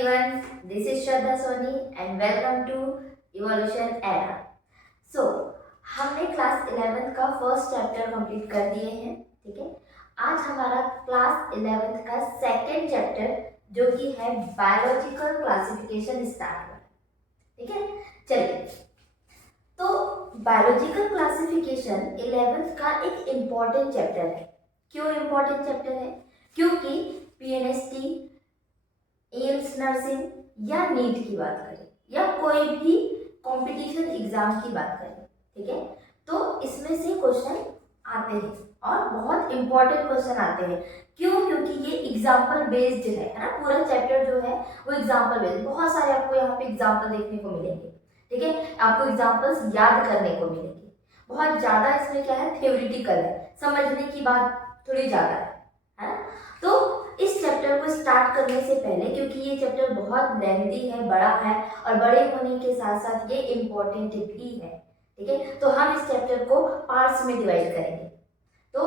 everyone, this is Shraddha Soni and welcome to Evolution Era. So, हमने class 11th का first chapter complete कर दिए हैं, ठीक है। आज हमारा क्लास 11th का सेकंड चैप्टर जो कि है बायोलॉजिकल क्लासिफिकेशन स्टार्ट हुआ, ठीक है। चलिए, तो बायोलॉजिकल क्लासिफिकेशन 11th का एक इम्पॉर्टेंट चैप्टर है। क्यों इम्पॉर्टेंट चैप्टर है? क्योंकि पीएनएसटी, एम्स नर्सिंग या नीट की बात करें या कोई भी कंपटीशन एग्जाम की बात करें, ठीक है, तो इसमें से क्वेश्चन आते हैं और बहुत इंपॉर्टेंट क्वेश्चन आते हैं। क्यों? क्योंकि ये एग्जाम्पल बेस्ड है ना। पूरा चैप्टर जो है वो एग्जाम्पल बेस्ड, बहुत सारे आपको यहाँ पे एग्जाम्पल देखने को मिलेंगे, ठीक है। आपको एग्जाम्पल्स याद करने को मिलेंगे। बहुत ज्यादा इसमें क्या है, थ्योरेटिकल है, समझने की बात थोड़ी ज्यादा है ना। तो इस चैप्टर को स्टार्ट करने से पहले, क्योंकि ये चैप्टर बहुत लेंथी है, बड़ा है और बड़े होने के साथ साथ ये इम्पोर्टेंट भी है, ठीक है, तो हम इस चैप्टर को पार्ट्स में डिवाइड करेंगे। तो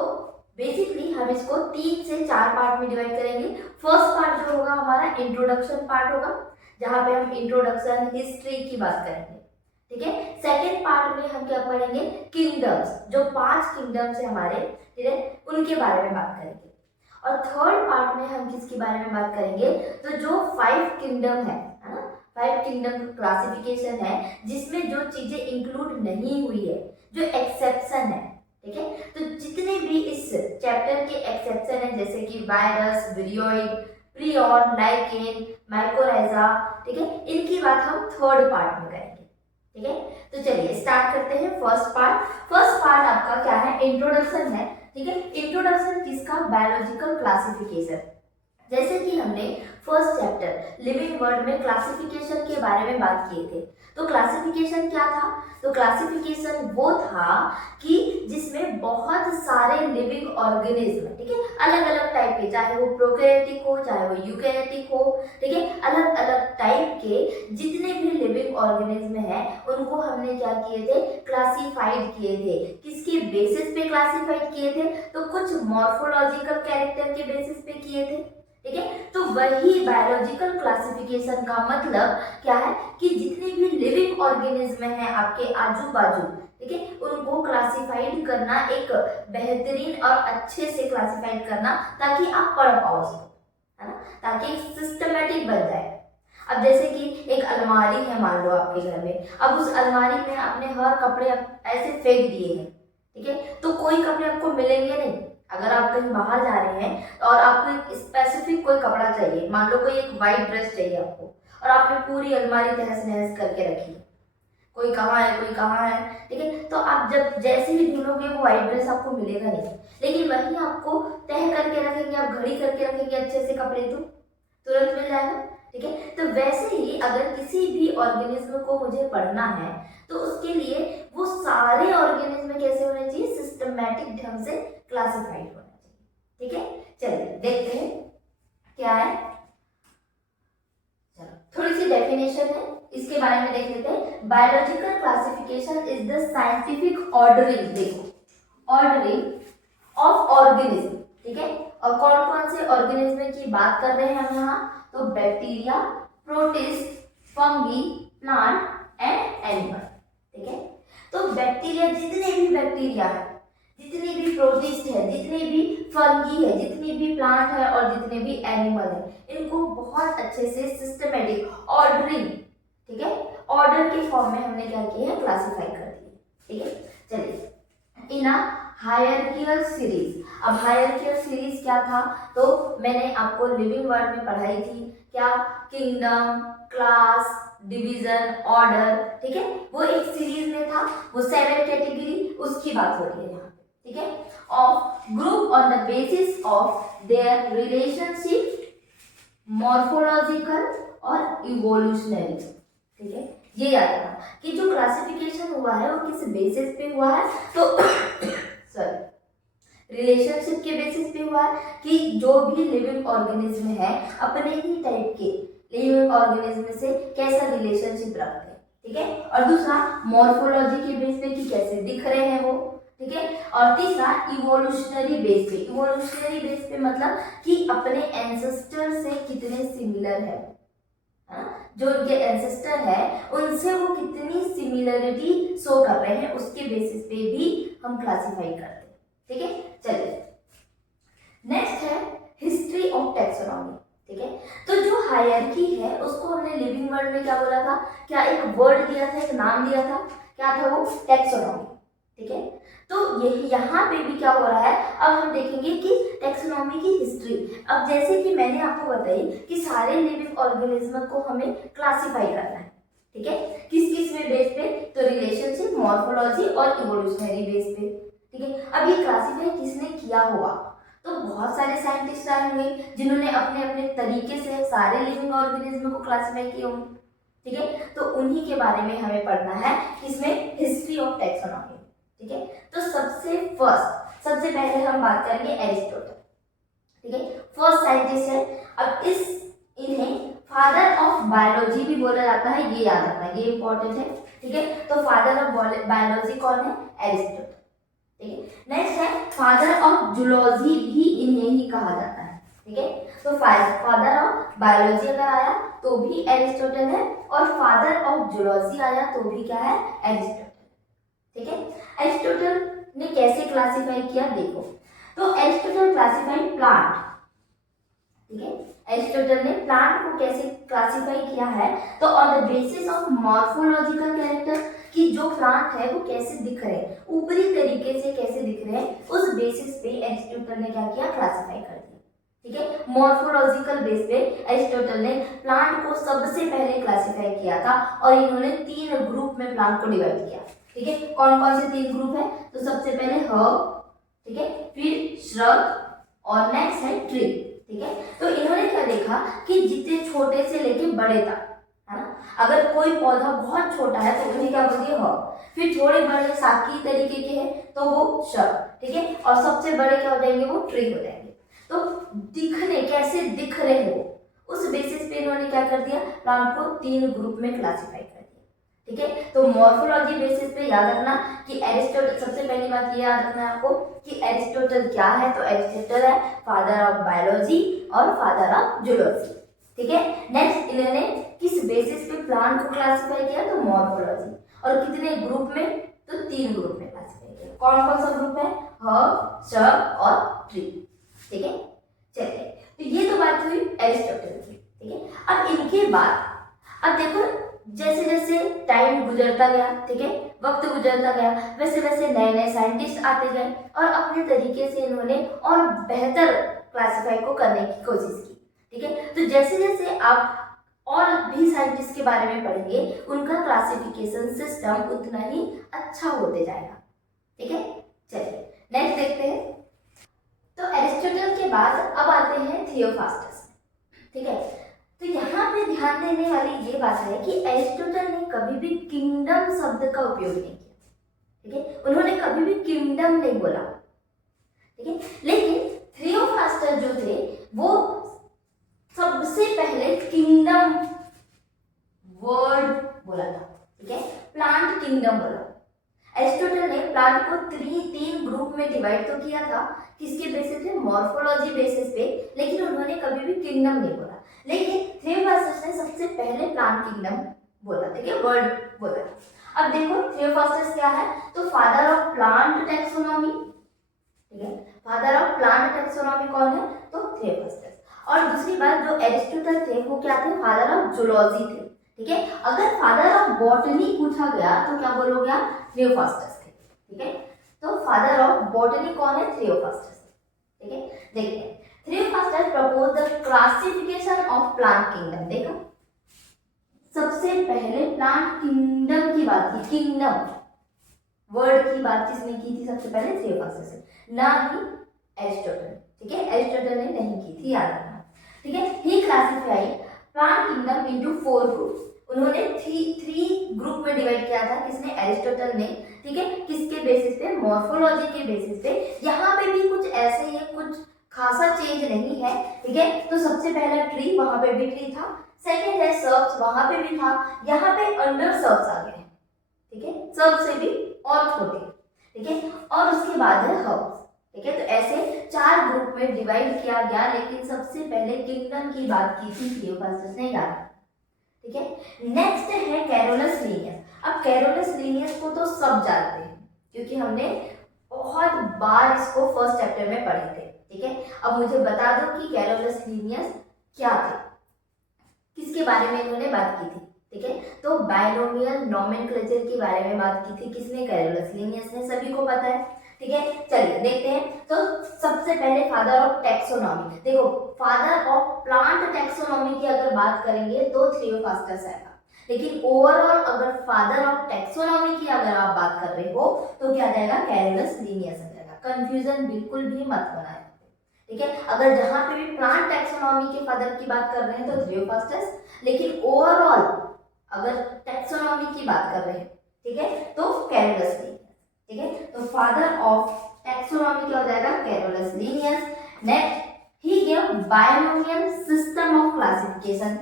बेसिकली हम इसको 3 से 4 पार्ट में डिवाइड करेंगे। फर्स्ट पार्ट जो होगा हमारा इंट्रोडक्शन पार्ट होगा, जहाँ पे हम इंट्रोडक्शन हिस्ट्री की बात करेंगे, ठीक है। सेकेंड पार्ट में हम क्या पढ़ेंगे, किंगडम्स, जो 5 किंगडम्स है हमारे, ठीक है, उनके बारे में बात करेंगे। और थर्ड पार्ट में हम किसके बारे में बात करेंगे, तो जो 5 किंगडम है ना, 5 किंगडम क्लासिफिकेशन है, जिसमें जो चीजें इंक्लूड नहीं हुई है, जो एक्सेप्शन है, ठीक है। तो जितने भी इस चैप्टर के एक्सेप्शन है, जैसे कि वायरस, विरियोइड, प्रियॉन, लाइकेन, माइकोराइजा, ठीक है, इनकी बात हम थर्ड पार्ट में करेंगे, ठीक है। तो चलिए स्टार्ट करते हैं फर्स्ट पार्ट। फर्स्ट पार्ट आपका क्या है, इंट्रोडक्शन है, ठीक है। इंट्रोडक्शन किसका, बायोलॉजिकल क्लासिफिकेशन। जैसे कि हमने फर्स्ट चैप्टर लिविंग वर्ल्ड में क्लासिफिकेशन के बारे में बात किए थे, तो क्लासिफिकेशन क्या था, तो क्लासिफिकेशन वो था कि जिसमें बहुत सारे लिविंग ऑर्गेनिज्म, ठीक है, अलग अलग टाइप के, चाहे वो प्रोकैरियोटिक हो चाहे वो यूकैरियोटिक हो, ठीक है, अलग अलग टाइप के जितने भी लिविंग ऑर्गेनिज्म है उनको हमने क्या किए थे, क्लासिफाइड किए थे। किसके बेसिस पे क्लासिफाइड किए थे, तो कुछ मॉर्फोलॉजिकल कैरेक्टर के बेसिस पे किए थे, ठीक है। तो वही बायोलॉजिकल क्लासिफिकेशन का मतलब क्या है कि जितने भी लिविंग ऑर्गेनिज्म है आपके आजू बाजू, ठीक है, उनको क्लासिफाइड करना, एक बेहतरीन और अच्छे से क्लासिफाइड करना, ताकि आप पढ़ पाओ उसको, है ना, ताकि सिस्टमेटिक बन जाए। अब जैसे कि एक अलमारी है मान लो आपके घर में, अब उस अलमारी में आपने हर कपड़े ऐसे फेंक दिए हैं, ठीक है, तो कोई कपड़े आपको मिलेंगे नहीं। अगर आप कहीं बाहर जा रहे हैं और आपको एक स्पेसिफिक कोई कपड़ा चाहिए, मान लो कोई एक वाइट ड्रेस चाहिए आपको, और आपने पूरी अलमारी तहस नहस करके रखी है, कोई कहाँ है कोई कहाँ है, ठीक है, तो आप जब जैसे ही ढूंढोगे वो वाइट ड्रेस आपको मिलेगा नहीं। लेकिन वहीं आपको तह करके रखेंगे, आप घड़ी करके रखेंगे अच्छे से कपड़े, तो तुरंत मिल जाएगा, ठीक है। तो वैसे ही अगर किसी भी ऑर्गेनिज्म को मुझे पढ़ना है तो उसके लिए वो सारे ऑर्गेनिज्म कैसे होने चाहिए, सिस्टमैटिक ढंग से क्लासिफाइड होना चाहिए, ठीक है। चलिए देखते हैं क्या है। चलो थोड़ी सी डेफिनेशन है, इसके बारे में देख लेते हैं। Biological classification is the scientific ordering, देखो ऑर्डरिंग ऑफ ऑर्गेनिज्म, ठीक है। और कौन कौन से ऑर्गेनिज्म की बात कर रहे हैं हम यहाँ, तो bacteria, protist, fungi, plant and animal, ठीक है। तो बैक्टीरिया, जितने भी बैक्टीरिया है, जितनी भी प्रोटिस्ट है, जितने भी फंगी है, जितनी भी प्लांट है और जितने भी एनिमल है, इनको बहुत अच्छे से सिस्टमेटिक ऑर्डरिंग, ठीक है, ऑर्डर के फॉर्म में हमने क्या किया है, क्लासिफाई कर दिया, ठीक है। चलिए इन हायरार्किकल सीरीज। अब हायरार्किकल सीरीज क्या था, तो मैंने आपको लिविंग वर्ल्ड में पढ़ाई थी, क्या, किंगडम, क्लास, डिवीजन, ऑर्डर, ठीक है, वो एक सीरीज में था, वो 7 कैटेगरी, उसकी बात हो रही है यहाँ, ठीक है, of group on the basis of their relationship, morphological और इवोल्यूशनरी, ठीक है। ये याद रखना कि जो क्लासिफिकेशन हुआ है वो किस बेसिस पे हुआ है, तो सॉरी रिलेशनशिप के बेसिस पे हुआ है कि जो भी लिविंग ऑर्गेनिज्म है अपने ही टाइप के लिविंग ऑर्गेनिज्म से कैसा रिलेशनशिप रखते हैं, ठीक है। और दूसरा मॉर्फोलॉजी के बेस पे कि कैसे दिख रहे हैं वो, ठीक है। और तीसरा इवोल्यूशनरी बेस पे, इवोल्यूशनरी बेस पे मतलब कि अपने एंसेस्टर से कितने सिमिलर है, है ना, जो उनके एंसेस्टर है उनसे वो कितनी सिमिलरिटी शो कर रहे हैं उसके बेसिस पे भी हम क्लासिफाई करते हैं। ठीक है, चलिए नेक्स्ट है हिस्ट्री ऑफ टैक्सोनॉमी। ठीक है, तो जो हायरार्की है उसको हमने लिविंग वर्ड में क्या बोला था, क्या एक वर्ड दिया था, एक नाम दिया था, क्या था वो, टैक्सोनॉमी। ठीक है, तो ये यहाँ पे भी क्या हो रहा है, अब हम देखेंगे कि टैक्सोनॉमी की हिस्ट्री। अब जैसे कि मैंने आपको बताई कि सारे लिविंग ऑर्गेनिज्म को हमें क्लासिफाई करना है। ठीक है, किस किस में बेस पे, तो रिलेशनशिप, मॉर्फोलॉजी और इवोल्यूशनरी बेस पे। ठीक है, अब ये क्लासिफाई किसने किया होगा, तो बहुत सारे साइंटिस्ट आए होंगे जिन्होंने अपने अपने तरीके से सारे लिविंग ऑर्गेनिज्म को क्लासिफाई किए होंगे। ठीक है, तो उन्हीं के बारे में हमें पढ़ना है इसमें हिस्ट्री ऑफ टैक्सोनॉमी। ठीक है, तो सबसे पहले हम बात करेंगे एरिस्टोटल। ठीक है, फर्स्ट साइंटिस्ट है। अब इन्हें फादर ऑफ बायोलॉजी भी बोला जाता है, ये याद रखना, ये इंपॉर्टेंट है। ठीक है, तो फादर ऑफ बायोलॉजी कौन है, एरिस्टोटल। ठीक है, नेक्स्ट है फादर ऑफ जूलॉजी, भी इन्हें ही कहा जाता है। ठीक है, तो फादर ऑफ बायोलॉजी अगर आया तो भी एरिस्टोटल है, और फादर ऑफ जूलॉजी आया तो भी क्या है, एरिस्टोटल। ठीक है, एरिस्टोटल ने कैसे क्लासिफाई किया देखो, तो एरिस्टोटल क्लासिफाई प्लांट। ठीक है, एरिस्टोटल ने प्लांट को कैसे क्लासिफाई किया है, तो on the basis of morphological character, कि जो प्लांट है वो कैसे दिख रहे हैं, ऊपरी तरीके से कैसे दिख रहे हैं, उस बेसिस पे एरिस्टोटल ने क्या किया, क्लासिफाई कर दिया। ठीक है, मॉर्फोलॉजिकल बेस पे एरिस्टोटल ने प्लांट को सबसे पहले क्लासिफाई किया था, और इन्होंने 3 ग्रुप में प्लांट को डिवाइड किया। ठीक है, कौन कौन से 3 ग्रुप है, तो सबसे पहले हर्ब, ठीक है, फिर श्रब, और नेक्स्ट है ट्री। ठीक है, तो इन्होंने क्या देखा कि जितने छोटे से लेके बड़े तक, है ना, अगर कोई पौधा बहुत छोटा है तो उन्हें क्या बोलते हैं, हर्ब, फिर थोड़े बड़े साकी तरीके के हैं तो वो श्रब। ठीक है, और सबसे बड़े क्या हो जाएंगे, वो ट्री हो जाएंगे। तो दिखने कैसे दिख रहे हो, उस बेसिस पे इन्होंने क्या कर दिया, प्लांट को 3 ग्रुप में क्लासिफाई कर दिया। ठीक है, तो मॉर्फोलॉजी बेसिस पे याद रखना कि एरिस्टोटल, सबसे पहली बात ये याद रखना है आपको कि एरिस्टोटल क्या है, तो एरिस्टोटल है फादर ऑफ बायोलॉजी और फादर ऑफ जूलॉजी। ठीक है, नेक्स्ट इन्होंने किस बेसिस पे प्लांट को क्लासिफाई किया, तो मॉर्फोलॉजी, और कितने ग्रुप में, तो 3 ग्रुप में क्लासिफाई किया। कौन कौन सा ग्रुप है, हर्ब, श्रब और ट्री। ठीक है, चलिए, तो ये तो बात हुई एरिस्टोटल की। ठीक है, अब इनके बाद अब देखो जैसे जैसे टाइम गुजरता गया, ठीक है, वक्त गुजरता गया, वैसे वैसे नए नए साइंटिस्ट आते गए, और अपने तरीके से इन्होंने और बेहतर क्लासिफाई को करने की कोशिश की। ठीक है, तो जैसे जैसे आप और भी साइंटिस्ट के बारे में पढ़ेंगे, उनका क्लासिफिकेशन सिस्टम उतना ही अच्छा होते जाएगा। ठीक है, चलिए नेक्स्ट देखते हैं। तो एरिस्टोटल के बाद अब आते हैं थियोफ्रास्टस। ठीक है, तो यहाँ पे ध्यान देने वाली ये बात है कि एरिस्टोटल ने कभी भी किंगडम शब्द का उपयोग नहीं किया। ठीक है, उन्होंने कभी भी किंगडम नहीं बोला। ठीक है, लेकिन थियोफ्रास्टस जो थे वो सबसे पहले किंगडम वर्ड बोला था। ठीक है, प्लांट किंगडम बोला। एरिस्टोटल ने प्लांट को 3 ग्रुप में डिवाइड तो किया था, किसके बेसिस पे, मॉर्फोलॉजी बेसिस पे, लेकिन उन्होंने कभी भी किंगडम नहीं बोला। लेकिन थियोफ्रास्टस ने सबसे पहले प्लांट किंगडम बोला। ठीक है, वर्ड बोला। अब देखो थियोफ्रास्टस क्या है, तो फादर ऑफ प्लांट टैक्सोनॉमी। ठीक है, फादर ऑफ प्लांट टैक्सोनॉमी कौन है, तो थियोफ्रास्टस। और दूसरी बात, जो एरिस्टोटल थे वो क्या थे, फादर ऑफ जूलॉजी थे। ठीक है, अगर फादर ऑफ बॉटनी पूछा गया तो क्या बोलोगे आप, थियोफ्रास्टस थे। ठीक है, तो फादर ऑफ बॉटनी कौन है, थियोफ्रास्टस। ठीक है, देखते हैं, Theophrastus propose the classification of plant kingdom. देखो सबसे पहले प्लांट किंगडम की बात की, किंगडम वर्ड की बात किसने की थी, सबसे पहले थियोफ्रास्टस ने, ना ही एरिस्टोटल। ठीक है, एरिस्टोटल ने नहीं की थी, याद रखना। ठीक है, he classified plant kingdom into 4 group. उन्होंने 3 ग्रुप में डिवाइड किया था, किसने, एरिस्टोटल ने। ठीक है, किसके बेसिस पे, मॉर्फोलॉजी के बेसिस पे। यहाँ पे भी कुछ ऐसे ही कुछ खासा चेंज नहीं है। ठीक है, तो सबसे पहला ट्री, वहां पे भी ट्री था। सेकंड है सर्ब्स, वहां पे भी था। यहाँ पे अंडर सर्ब्स आ गए। ठीक है, सर्ब्स से भी और छोटे। ठीक है, और उसके बाद है हर्ब्स। ठीक है, तो ऐसे 4 ग्रुप में डिवाइड किया गया, लेकिन सबसे पहले किंगडम की बात की थी थियोफ्रास्टस ने, याद। ठीक है। नेक्स्ट है कैरोलस लीनियस। अब कैरोलस लीनियस को तो सब जानते हैं क्योंकि हमने बहुत बार इसको फर्स्ट चैप्टर में पढ़े थे, ठीक है। अब मुझे बता दो कि कैरोलस लीनियस क्या थे, किसके बारे में इन्होंने बात की थी, ठीक है। तो बायनोमियल नोमेनक्लेचर के बारे में बात की थी, किसने? कैरोलस लीनियस ने, सभी को पता है, ठीक है। चलिए देखते हैं। तो सबसे पहले फादर ऑफ टैक्सोनॉमी, देखो फादर ऑफ प्लांट टैक्सोनॉमी की अगर बात करेंगे तो थियोफास्टस आएगा, लेकिन ओवरऑल अगर फादर ऑफ टैक्सोनॉमी की अगर आप बात कर रहे हो तो क्या जाएगा? कैरोलस लीनियस आ जाएगा। कंफ्यूजन बिल्कुल भी मत बनाए, ठीक है। अगर जहां पे भी प्लांट टैक्सोनॉमी के फादर की बात कर रहे हैं तो थियोफास्टस, लेकिन ओवरऑल अगर टैक्सोनॉमी की बात कर रहे हैं, ठीक है, तो कैरोलस लीनियस, ठीक है। तो फादर ऑफ टैक्सोनॉमी क्या हो जाएगा? Carolus Linnaeus. Next he give binomial system of classification.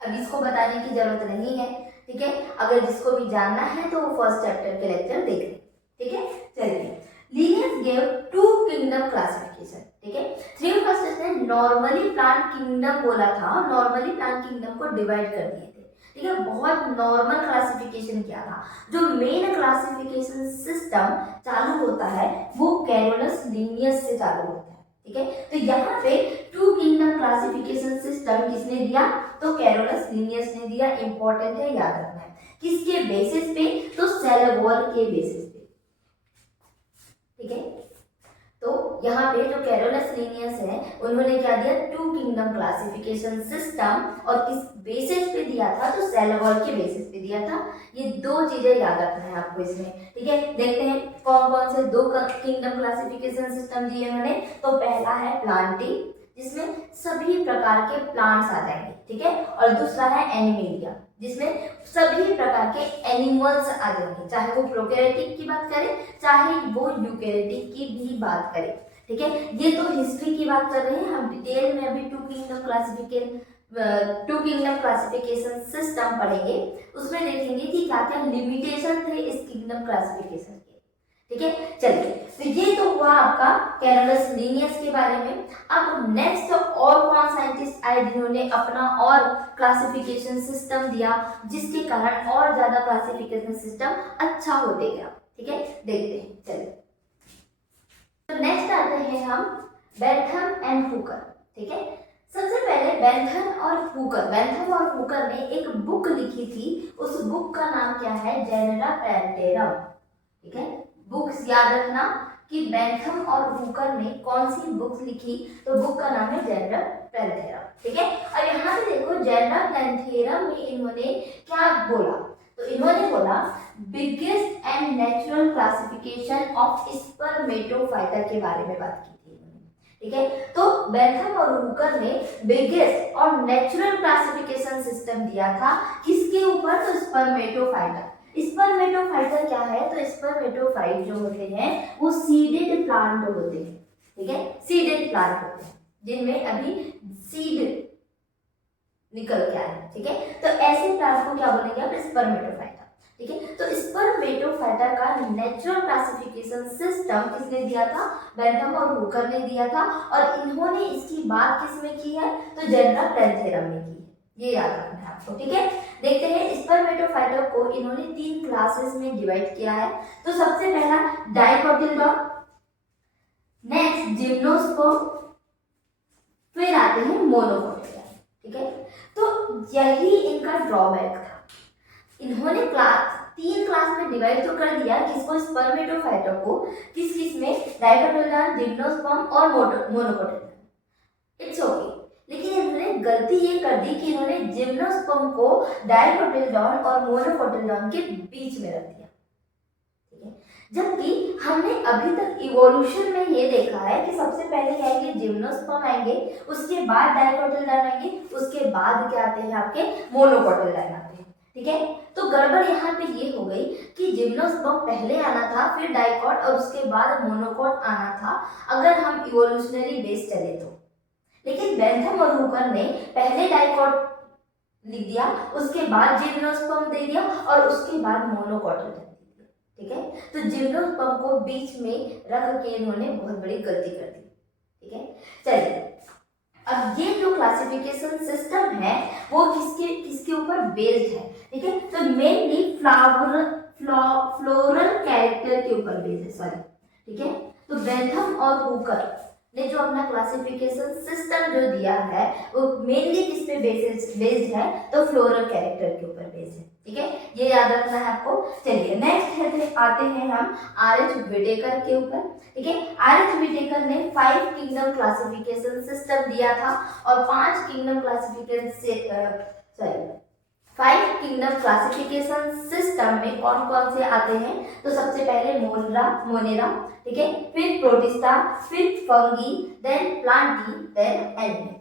अब इसको बताने की जरूरत नहीं है, ठीक है। अगर जिसको भी जानना है तो वो फर्स्ट चैप्टर के लेक्चर देख लें, ठीक है। चलिए, Linnaeus give two kingdom classification, ठीक है। थियोफास्टस ने नॉर्मली प्लांट किंगडम बोला था, नॉर्मली प्लांट किंगडम को डिवाइड कर दिए थे, ठीक है। बहुत नॉर्मल क्लासिफिकेशन किया था। जो मेन क्लासिफिकेशन सिस्टम चालू होता है वो कैरोलस लीनियस से चालू होता है, ठीक है। तो यहाँ पे टू किंगडम क्लासिफिकेशन सिस्टम किसने दिया? तो कैरोलस लीनियस ने दिया। इंपॉर्टेंट है, याद रखना है। किसके बेसिस पे? तो सेल वॉल के बेसिस पे, ठीक है। तो यहाँ पे जो कैरोलस लीनियस है उन्होंने क्या दिया? टू किंगडम क्लासिफिकेशन सिस्टम, और किस बेसिस पे दिया था? तो सेल वॉल के बेसिस पे दिया था। ये दो चीजें याद रखना है आपको इसमें, ठीक है। देखते हैं कौन कौन से दो किंगडम क्लासिफिकेशन सिस्टम दिए उन्होंने। तो पहला है प्लांटिंग, जिसमें सभी प्रकार के प्लांट्स आ जाएंगे, ठीक है। और दूसरा है एनिमेलिया, जिसमें सभी प्रकार के एनिमल्स आ जाएंगे, चाहे वो प्रोकैरियोटिक की बात करें चाहे वो यूकैरियोटिक की भी बात करें, ठीक है। ये तो हिस्ट्री की बात कर रहे हैं, हम डिटेल में अभी टू किंगडम क्लासिफिकेशन सिस्टम पढ़ेंगे। उसमें देखेंगे कि क्या क्या लिमिटेशन थे इस किंगडम क्लासिफिकेशन के, ठीक है। चलिए, तो ये तो हुआ आपका कैरोलस लीनियस के बारे में। अब नेक्स्ट और कौन साइंटिस्ट आए जिन्होंने अपना और क्लासिफिकेशन सिस्टम दिया, जिसके कारण और ज्यादा क्लासिफिकेशन सिस्टम अच्छा होते गया, ठीक है। देखते हैं, चलिए। तो नेक्स्ट आते हैं हम बेंथम एंड हुकर, ठीक है। सबसे पहले बेंथम और हुकर ने एक बुक लिखी थी। उस बुक का नाम क्या है? जेनेरा प्लैंटेरम, ठीक है। बुक्स याद रखना कि बेंथम और हुकर ने कौन सी बुक्स लिखी, तो बुक का नाम है जेनेरा प्लैंटेरम, ठीक है। और यहाँ पे देखो जेनेरा प्लैंटेरम में इन्होंने क्या बोला? तो इन्होंने बोला biggest and natural classification of Spermatophyta के बारे में बात की थी इन्होंने, ठीक है। तो बेंथम और हुकर ने बिगेस्ट और नेचुरल क्लासिफिकेशन सिस्टम दिया था, किसके ऊपर? तो स्पर्मेटोफाइटा। स्पर्मेटोफाइटा क्या है? तो स्पर्मेटोफाइट जो होते हैं वो सीडेड प्लांट होते हैं, ठीक है। सीडेड प्लांट होते हैं जिनमें अभी सीड निकल के आए, ठीक है। तो ऐसे प्लांट को क्या बोलेंगे आप? स्पर्मेटोफाइटा, ठीक है। तो स्पर्मेटोफाइटा का नेचुरल क्लासिफिकेशन सिस्टम किसने दिया था? बेंथम और हुकर ने दिया था। और इन्होंने इसकी बात किसमें की है? तो जेनेरा प्लैंटेरम में की है। ये याद रखना है आपको, ठीक है। देखते हैं स्पर्मेटोफाइटा को इन्होंने 3 क्लासेस में डिवाइड किया है। तो सबसे पहला डाइकोटिलडॉन, नेक्स्ट जिम्नोस्पर्म, फिर आते हैं मोनोकोटिलडॉन, ठीक है। तो यही इनका ड्रॉबैक था। इन्होंने 3 क्लास में डिवाइड तो कर दिया, किसको? स्पर्मेटोफाइटा को। किस किस में? डाइकोटिलडॉन, जिम्नोस्पर्म और मोनोकोटिलडॉन। इट्स ओके, लेकिन इन्होंने गलती ये कर दी कि इन्होंने जिम्नोस्पर्म को डाइकोटिलडॉन और मोनोकोटिलडॉन के बीच में रख दिया, ठीक है। जबकि हमने अभी तक इवोल्यूशन में ये देखा है कि सबसे पहले क्या आएंगे? जिम्नोस्पर्म आएंगे, उसके बाद डाइकोटिलडॉन आएंगे, उसके बाद क्या आते हैं आपके? मोनोकोटिलडॉन आते हैं, ठीक है। तो गड़बड़ यहाँ पे ये हो गई कि जिम्नोस्पर्म पहले आना था, फिर डाइकोट और उसके बाद मोनोकोट आना था, अगर हम इवोल्यूशनरी बेस चले तो। लेकिन बेंथम और हुकर ने पहले डाइकोट लिख दिया, उसके बाद जिम्नोस्पर्म दे दिया और उसके बाद मोनोकोटिलडॉन दे दिया, ठीक है। तो जिम्नोस्पर्म को बीच में रख के इन्होंने बहुत बड़ी गलती कर दी, ठीक है। चलिए, अब ये जो क्लासिफिकेशन सिस्टम है वो किसके किसके ऊपर बेस्ड है, ठीक है। तो मेनली फ्लोरल कैरेक्टर के ऊपर बेस्ड है, सॉरी, ठीक है। तो बेंथम और हुकर ने जो अपना क्लासिफिकेशन सिस्टम जो दिया है वो मेनली किस पे बेस्ड है, तो फ्लोरल कैरेक्टर के ऊपर बेस्ड है, ठीक है। ये याद रखना है आपको। चलिए नेक्स्ट आते हैं हम आर.एच. विटेकर के ऊपर, ठीक है। आर.एच. विटेकर ने 5 किंगडम क्लासिफिकेशन सिस्टम दिया था और 5 किंगडम किंगडम क्लासिफिकेशन सिस्टम में कौन कौन से आते हैं, तो सबसे पहले मोनेरा, ठीक है, फिर प्रोटिस्टा, फिर Fungi, then Plantae, then animal,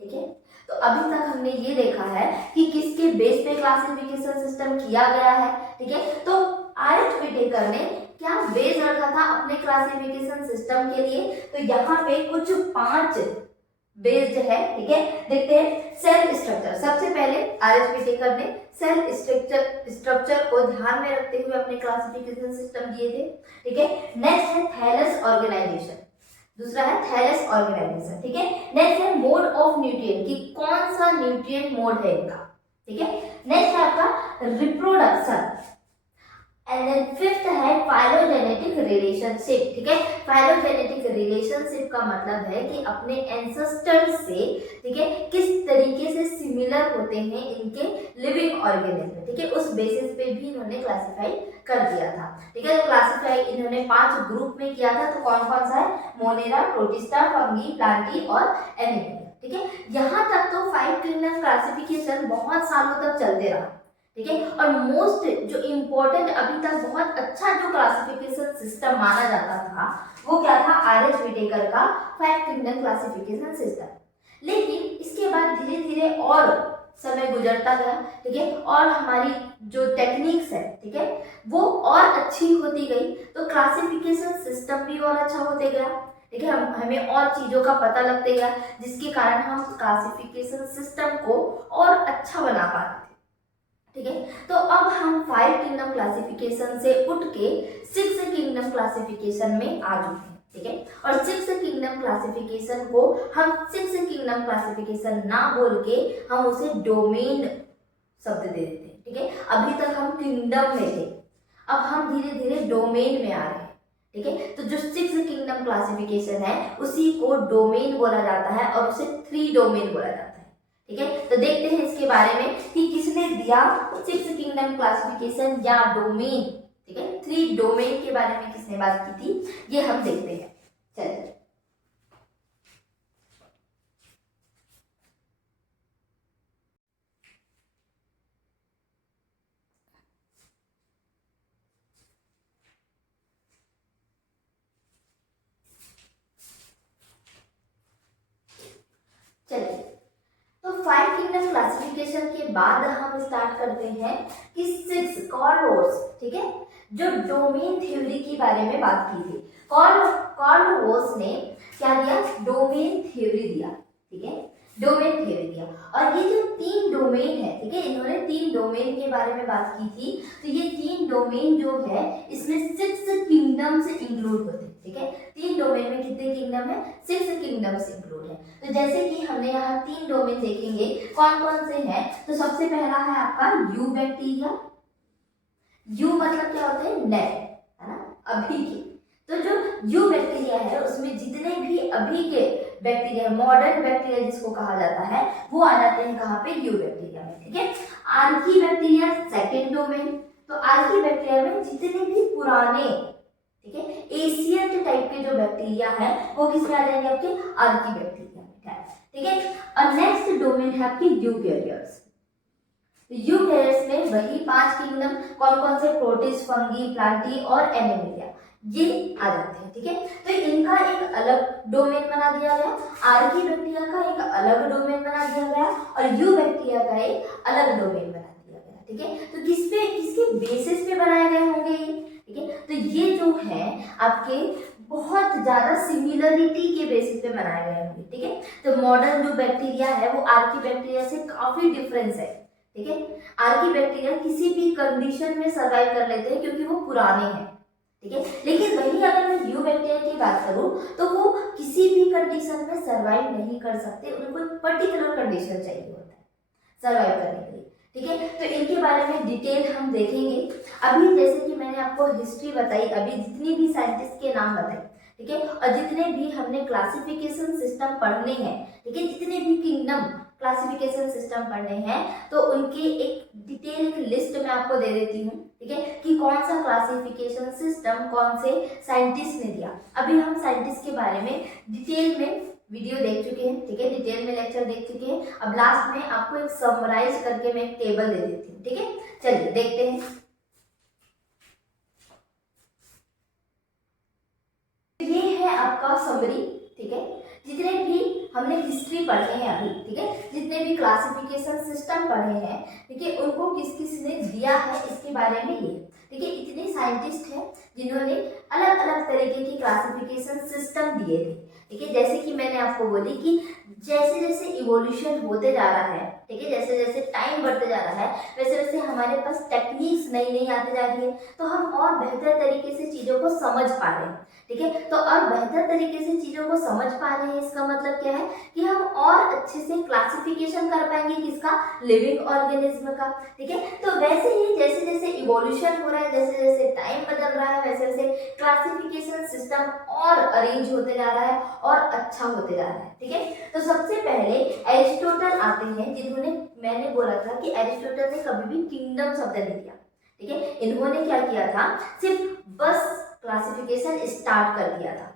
ठीक है। तो अभी तक हमने ये देखा है कि किसके बेस पे क्लासिफिकेशन सिस्टम किया गया है, ठीक है। तो आर.एच. विटेकर ने क्या बेस रखा था अपने क्लासिफिकेशन सिस्टम के लिए, तो यहाँ पे कुछ 5 बेस्ड है, ठीक है। देखते हैं सेल स्ट्रक्चर। सबसे पहले आर.एच. विटेकर ने सेल स्ट्रक्चर को ध्यान में रखते हुए अपने क्लासिफिकेशन सिस्टम दिए थे, ठीक है। नेक्स्ट है थैलस ऑर्गेनाइजेशन, दूसरा है थैलस ऑर्गेनाइजेशन, ठीक है। नेक्स्ट है मोड ऑफ न्यूट्रिएंट कि कौन सा न्यूट्रिएंट मोड है इनका, ठीक है। नेक्स्ट है आपका रिप्रोडक्शन एंड देन फिफ्थ है फाइलोजेनेटिक रिलेशनशिप, ठीक है। फाइलोजेनेटिक रिलेशनशिप का मतलब है कि अपने एंसेस्टर से, ठीक है, किस तरीके से सिमिलर होते हैं इनके लिविंग ऑर्गेनिज्म, ठीक है, उस बेसिस पे भी इन्होंने क्लासिफाई कर दिया था, ठीक है। तो क्लासिफाई इन्होंने 5 ग्रुप में किया था, तो कौन कौन सा है, मोनेरा, प्रोटिस्टा, फंगी, प्लांटी और एनिमल, ठीक है। यहाँ तक तो 5 किंगडम क्लासिफिकेशन बहुत सालों तक चलते रहा, ठीक है। और मोस्ट जो इम्पोर्टेंट अभी तक बहुत अच्छा जो क्लासिफिकेशन सिस्टम माना जाता था वो क्या था, आर.एच. विटेकर का 5 किंगडम क्लासिफिकेशन सिस्टम। लेकिन इसके बाद धीरे धीरे और समय गुजरता गया, ठीक है, और हमारी जो टेक्निक्स है, ठीक है, वो और अच्छी होती गई, तो क्लासिफिकेशन सिस्टम भी और अच्छा होते गया, ठीक है। हमें और चीजों का पता लगते गया, जिसके कारण हम क्लासिफिकेशन सिस्टम को और अच्छा बना पाते, ठीक है। तो अब हम 5 किंगडम क्लासिफिकेशन से उठ के 6 किंगडम क्लासिफिकेशन में आ चुके हैं, ठीक है। और 6 किंगडम क्लासिफिकेशन को हम 6 किंगडम क्लासिफिकेशन ना बोल के हम उसे डोमेन शब्द दे देते हैं, ठीक है। अभी तक हम किंगडम में थे, अब हम धीरे धीरे डोमेन में आ रहे हैं, ठीक है। तो जो 6 किंगडम क्लासिफिकेशन है उसी को डोमेन बोला जाता है और उसे 3 डोमेन बोला जाता है, ठीक है। तो देखते हैं इसके बारे में कि किसने दिया 6 किंगडम क्लासिफिकेशन या डोमेन, ठीक है, 3 डोमेन के बारे में किसने बात की थी, ये हम देखते हैं। चलिए चलिए तो 5 किंगडम क्लासिफिकेशन के बाद हम स्टार्ट करते हैं कि 6 कार्ल, ठीक है, जो डोमेन थ्योरी के बारे में बात की थी। कार्ल रोस ने क्या दिया, डोमेन थ्योरी दिया, ठीक है, डोमेन थ्योरी दिया। और ये जो 3 डोमेन है, ठीक है, इन्होंने 3 डोमेन के बारे में बात की थी, तो ये 3 डोमेन जो है इसमें 6 किंगडम से इंक्लूड होते हैं, ठीक है। 3 डोमेन में कितने किंगडम है, 6 किंगडम से इंक्लूड है। तो जैसे कि हमने यहाँ 3 डोमेन देखेंगे कौन कौन से हैं, तो सबसे पहला है आपका यू बैक्टीरिया। यू मतलब क्या होता है, नए, है ना, अभी के। तो जो यू बैक्टीरिया है उसमें जितने भी अभी के बैक्टीरिया, मॉडर्न बैक्टीरिया जिसको कहा जाता है, वो आ जाते हैं कहाँ पे, यू बैक्टीरिया में, ठीक है। Archie bacteria second domain. तो आर्की बैक्टीरिया में जितने भी पुराने, ठीक है, एशियन टाइप के जो बैक्टीरिया है वो किसमें आ जाएंगे, आपके आर्की बैक्टीरिया में, ठीक है। और नेक्स्ट डोमेन है आपकी यूकैरियोट्स। यूकैरियोट्स में वही 5 किंगडम कौन कौन से, प्रोटिस्ट, फंगी, प्लांटी और एनिमलिया, ये आ जाते हैं, ठीक है। तो इनका एक अलग डोमेन बना दिया गया, आर्की बैक्टीरिया का एक अलग डोमेन बना दिया गया और यू बैक्टीरिया का एक अलग डोमेन बना दिया गया, ठीक है। तो किसके बेसिस पे बनाए गए होंगे ये, ठीक है। तो ये जो है आपके बहुत ज्यादा सिमिलरिटी के बेसिस पे बनाए गए होंगे, ठीक है। तो मॉडर्न जो बैक्टीरिया है वो आर्की बैक्टीरिया से काफी डिफरेंस है, ठीक है। आर्की बैक्टीरिया किसी भी कंडीशन में सर्वाइव कर लेते हैं क्योंकि वो पुराने हैं, ठीक है। लेकिन वही अगर मैं यू बैक्टीरिया की बात करूं तो वो किसी भी कंडीशन में सर्वाइव नहीं कर सकते, उनको एक पर्टिकुलर कंडीशन चाहिए होता है सर्वाइव करने के लिए, ठीक है। तो इनके बारे में डिटेल हम देखेंगे। अभी जैसे कि मैंने आपको हिस्ट्री बताई, अभी जितनी भी साइंटिस्ट के नाम बताए, ठीक है, और जितने भी हमने क्लासिफिकेशन सिस्टम पढ़ने हैं, ठीक है, जितने भी किंगडम क्लासिफिकेशन सिस्टम पढ़ने हैं, तो उनकी एक डिटेल एक लिस्ट मैं आपको दे देती हूँ, ठीक है, कि कौन सा क्लासिफिकेशन सिस्टम कौन से साइंटिस्ट ने दिया। अभी हम साइंटिस्ट के बारे में डिटेल में वीडियो देख चुके हैं, ठीक है, डिटेल में लेक्चर देख चुके हैं। अब लास्ट में आपको एक समराइज करके मैं एक टेबल दे देती हूँ, ठीक है। चलिए देखते हैं। ये है आपका समरी, ठीक है, जितने भी हमने हिस्ट्री पढ़े हैं अभी, ठीक है, जितने भी क्लासिफिकेशन सिस्टम पढ़े हैं, ठीक है, उनको किस किस ने दिया है इसके बारे में ये, ठीक है। इतने साइंटिस्ट हैं जिन्होंने अलग अलग तरीके की क्लासिफिकेशन सिस्टम दिए थे, ठीक है। जैसे कि मैंने आपको बोली कि जैसे जैसे इवोल्यूशन होते जा रहा है, ठीक है, जैसे जैसे टाइम बढ़ते जा रहा है, वैसे वैसे हमारे पास टेक्निक्स नई नई आती जा रही है, तो हम और बेहतर तरीके से चीज़ों को समझ पा रहे हैं, ठीक है। तो और बेहतर तरीके से चीज़ों को समझ पा रहे हैं, इसका मतलब क्या है कि हम और अच्छे से क्लासिफिकेशन कर पाएंगे किसका, लिविंग ऑर्गेनिज्म का, ठीक है। तो वैसे ही जैसे जैसे इवोल्यूशन हो रहा है, जैसे जैसे टाइम बदल रहा है, वैसे वैसे क्लासिफिकेशन सिस्टम और अरेंज होते जा रहा है और अच्छा होते जा रहा है, ठीक है। तो सबसे पहले एरिस्टोटल आते हैं, जिन्होंने, मैंने बोला था कि एरिस्टोटल ने कभी भी किंगडम शब्द नहीं दिया, ठीक है। इन्होंने क्या किया था, सिर्फ बस क्लासिफिकेशन स्टार्ट कर दिया था,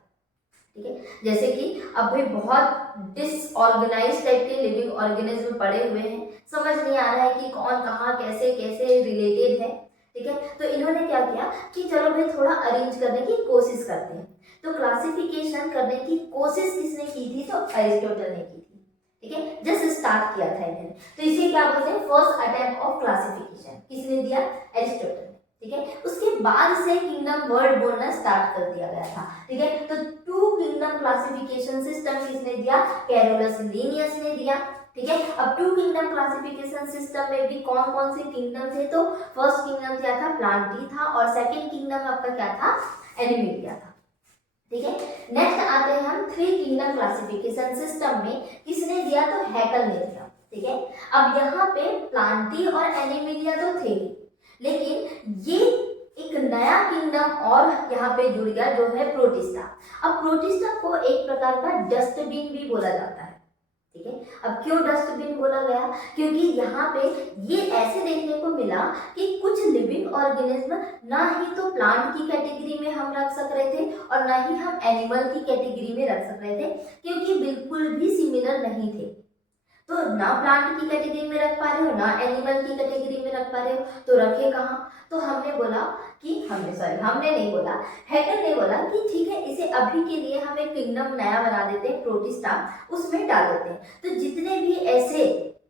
ठीक है। जैसे कि अब भाई बहुत डिसऑर्गेनाइज टाइप के लिविंग ऑर्गेनिज्म पड़े हुए हैं, समझ नहीं आ रहा है कि कौन कहाँ कैसे कैसे रिलेटेड है, ठीक है। तो इन्होंने क्या किया कि चलो भाई थोड़ा अरेंज करने की कोशिश करते हैं। तो क्लासिफिकेशन करने की कोशिश किसने की थी, तो एरिस्टोटल ने की थी, ठीक है। जस्ट स्टार्ट किया था इन्होंने, तो इसे क्या बोलते हैं, फर्स्ट अटेम्प्ट ऑफ क्लासिफिकेशन किसने दिया, एरिस्टोटल, ठीक है। उसके बाद से किंगडम वर्ड बोलना स्टार्ट कर दिया गया था, ठीक है। तो टू किंगडम क्लासिफिकेशन सिस्टम किसने दिया, कैरोलस लिनियस ने दिया, ठीक है। अब टू किंगडम क्लासिफिकेशन सिस्टम में भी कौन कौन से किंगडम थे, तो फर्स्ट किंगडम क्या था, प्लांटी था, और सेकंड किंगडम आपका क्या था, एनिमेलिया था, ठीक है। नेक्स्ट आते हैं हम थ्री किंगडम क्लासिफिकेशन सिस्टम में, किसने दिया, तो हैकल ने दिया, ठीक है। अब यहाँ पे प्लांटी और एनिमेलिया तो थे, लेकिन ये एक नया किंगडम और यहाँ पे जुड़ गया जो है प्रोटिस्टा। अब प्रोटिस्टा को एक प्रकार का डस्टबिन भी बोला जाता है, ठीक है। अब क्यों डस्टबिन बोला गया, क्योंकि यहाँ पे ये ऐसे देखने को मिला कि कुछ लिविंग ऑर्गेनिज्म ना ही तो प्लांट की कैटेगरी में हम रख सक रहे थे और ना ही हम एनिमल की कैटेगरी में रख सक रहे थे, क्योंकि बिल्कुल भी सिमिलर नहीं थे। तो ना प्लांट की कैटेगरी में रख पा रहे हो, ना एनिमल की कैटेगरी में रख पा रहे हो, तो रखे कहाँ। तो हमने बोला कि हमने नहीं बोला, हैकल ने बोला कि ठीक है, इसे अभी के लिए हम एक किंगडम नया बना देते हैं, प्रोटिस्टा, उसमें डाल देते हैं। तो जितने भी ऐसे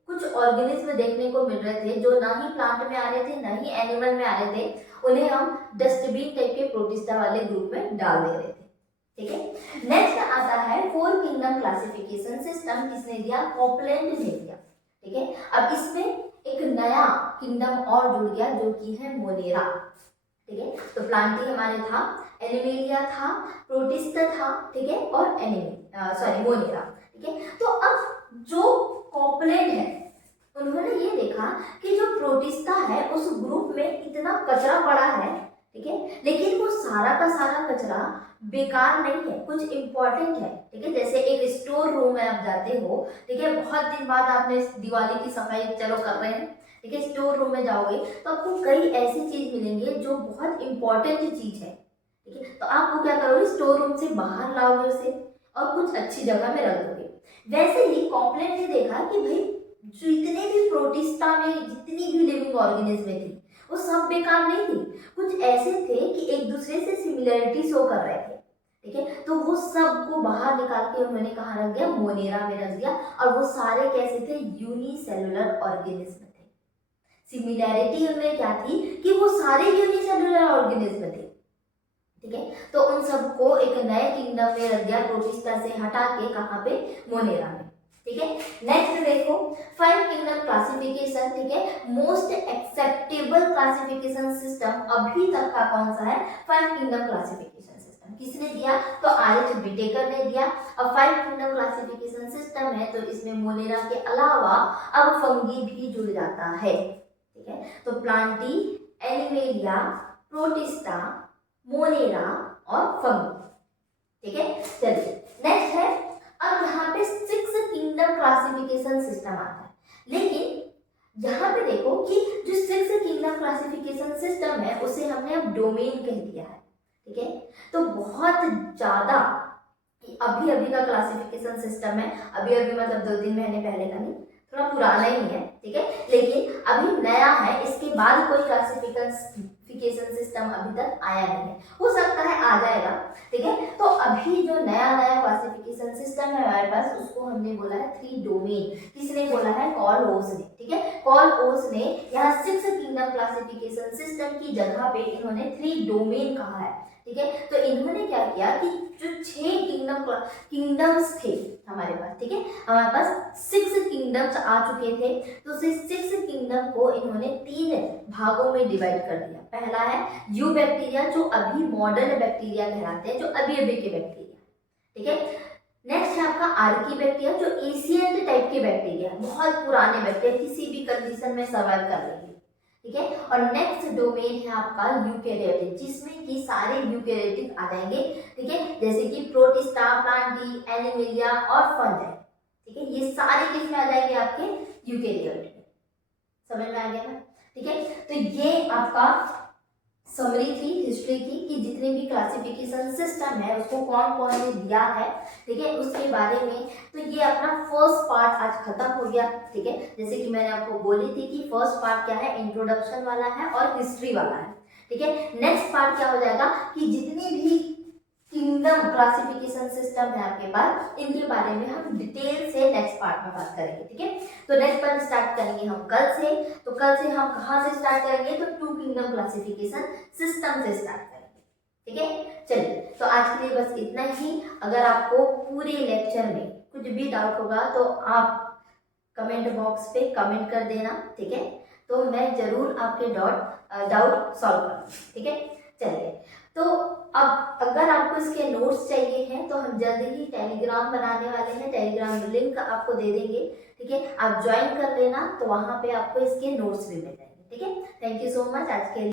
कुछ ऑर्गेनिज्म देखने को मिल रहे थे जो ना ही प्लांट में आ रहे थे ना ही एनिमल में आ रहे थे, उन्हें हम डस्टबिन टाइप के प्रोटिस्टा वाले ग्रुप में डाल दे रहे थे, ठीक है। नेक्स्ट आता है फोर किंगडम क्लासिफिकेशन सिस्टम, किसने दिया, कॉपलैंड ने दिया, ठीक है। अब इसमें एक नया किंगडम और जुड़ गया जो कि है मोनेरा, ठीक है। तो प्लांटी हमारे था, एनिमेलिया था, प्रोटिस्टा था, ठीक है, और मोनेरा, ठीक है। तो अब जो कॉपलैंड है, उन्होंने ये देखा कि जो प्रोटिस्टा है उस ग्रुप में इतना कचरा पड़ा है, ठीक है, लेकिन वो सारा का सारा कचरा बेकार नहीं है, कुछ इंपॉर्टेंट है, ठीक है। जैसे एक स्टोर रूम में आप जाते हो, ठीक है, बहुत दिन बाद आपने दिवाली की सफाई चलो कर रहे हैं, ठीक है, स्टोर रूम में जाओगे तो आपको कई ऐसी चीज मिलेंगे जो बहुत इंपॉर्टेंट चीज है, ठीक है। तो आप वो क्या करोगे, स्टोर रूम से बाहर लाओगे उसे और कुछ अच्छी जगह में रख दोगे। वैसे ही कॉम्प्लेन ने देखा कि भाई जितने भी प्रोटिस्टा में जितनी भी लिविंग ऑर्गेनिज्म थी वो सब बेकार नहीं थी, कुछ ऐसे थे कि एक दूसरे से सिमिलरिटी शो कर रहे थे, ठीक है। तो वो सब को बाहर निकाल के उन्होंने कहाँ रख दिया, मोनेरा में रख दिया, और वो सारे कैसे थे, यूनिसेलुलर ऑर्गेनिज्म थे। सिमिलैरिटी उनमें क्या थी कि वो सारे यूनिसेलुलर ऑर्गेनिज्म थे, ठीक है। तो उन सबको एक नए किंगडम में रख दिया, प्रोटिस्टा से हटा के, कहाँ पे, मोनेरा में, ठीक है। नेक्स्ट देखो 5 किंगडम क्लासिफिकेशन, ठीक है। मोस्ट एक्सेप्टेबल क्लासिफिकेशन सिस्टम अभी तक का कौन सा है? 5 किंगडम क्लासिफिकेशन सिस्टम। किसने दिया? तो आर.एच. व्हिटेकर ने दिया। अब 5 किंगडम क्लासिफिकेशन सिस्टम है तो इसमें मोनेरा के अलावा अब फंगी भी जुड़ जाता है, ठीक है। तो प्लांटी, एनिमेलिया, प्रोटिस्टा, मोनेरा और फंगी, ठीक है। चलिए नेक्स्ट है, अब यहाँ पे 6 किंगडम क्लासिफिकेशन सिस्टम आता है, लेकिन यहाँ पे देखो कि जो 6 किंगडम क्लासिफिकेशन सिस्टम है उसे हमने अब डोमेन कह दिया है, ठीक है। तो बहुत ज्यादा अभी अभी का क्लासिफिकेशन सिस्टम है, अभी अभी मतलब 2-3 महीने पहले का नहीं, थोड़ा पुराना ही है, ठीक है, लेकिन अभी नया है। इसके बाद कोई क्लासिफिकेशन सिस्टम अभी तक आया नहीं है, हो सकता है आ जाएगा, ठीक है। तो अभी जो नया नया क्लासिफिकेशन सिस्टम है हमारे पास, उसको हमने बोला है 3 डोमेन। किसने बोला है? कॉल ओस ने, ठीक है। कॉल ओस ने यहाँ 6 किंगडम क्लासिफिकेशन सिस्टम की जगह पे इन्होंने 3 डोमेन कहा है, ठीक है। तो इन्होंने क्या किया कि जो 6 किंगडम्स थे हमारे पास, ठीक है, हमारे पास 6 किंगडम्स आ चुके थे, तो उसे 6 किंगडम को इन्होंने 3 भागों में डिवाइड कर दिया। पहला है यू बैक्टीरिया, जो अभी मॉडर्न बैक्टीरिया कहलाते हैं, जो अभी अभी के बैक्टीरिया, ठीक है। नेक्स्ट है आपका आर्की बैक्टीरिया, जो एशियंट टाइप के बैक्टीरिया, बहुत पुराने बैक्टीरिया, किसी भी कंडीशन में सर्वाइव कर लेंगे, ठीक है। और नेक्स्ट डोमेन है आपका यूकेरियोटिक, जिसमें कि सारे यूकेरियोटिक आ जाएंगे, ठीक है, जैसे कि प्रोटिस्टा, प्लांटी, एनिमेलिया और फंजाई, ठीक है। ये सारे किसमें आ जाएंगे? आपके यूकेरियोटिक में। समझ में आ गया ना? ठीक है। तो ये आपका समरी थी हिस्ट्री की कि जितने भी क्लासिफिकेशन सिस्टम है उसको कौन कौन ने दिया है, ठीक है, उसके बारे में। तो ये अपना फर्स्ट पार्ट आज खत्म हो गया, ठीक है। जैसे कि मैंने आपको बोली थी कि फर्स्ट पार्ट क्या है? इंट्रोडक्शन वाला है और हिस्ट्री वाला है, ठीक है। नेक्स्ट पार्ट क्या हो जाएगा कि जितने भी किंगडम क्लासिफिकेशन सिस्टम है आपके पास, इनके बारे में हम डिटेल से नेक्स्ट पार्ट में बात करेंगे, ठीक है। तो नेक्स्ट पार्ट स्टार्ट करेंगे हम कल से। तो कल से हम कहाँ से स्टार्ट करेंगे? तो 2 किंगडम क्लासिफिकेशन सिस्टम से स्टार्ट करेंगे, ठीक है। चलिए, तो आज के लिए बस इतना ही। अगर आपको पूरे लेक्चर में कुछ भी डाउट होगा तो आप कमेंट बॉक्स पे कमेंट कर देना, ठीक है। तो मैं जरूर आपके डाउट सॉल्व करूँगी, ठीक है। चलिए, तो अब अगर आपको इसके नोट्स चाहिए हैं तो हम जल्दी ही टेलीग्राम बनाने वाले हैं, टेलीग्राम लिंक आपको दे देंगे, ठीक है। आप ज्वाइन कर लेना, तो वहाँ पे आपको इसके नोट्स भी मिल जाएंगे, ठीक है। थैंक यू सो मच आज के लिए।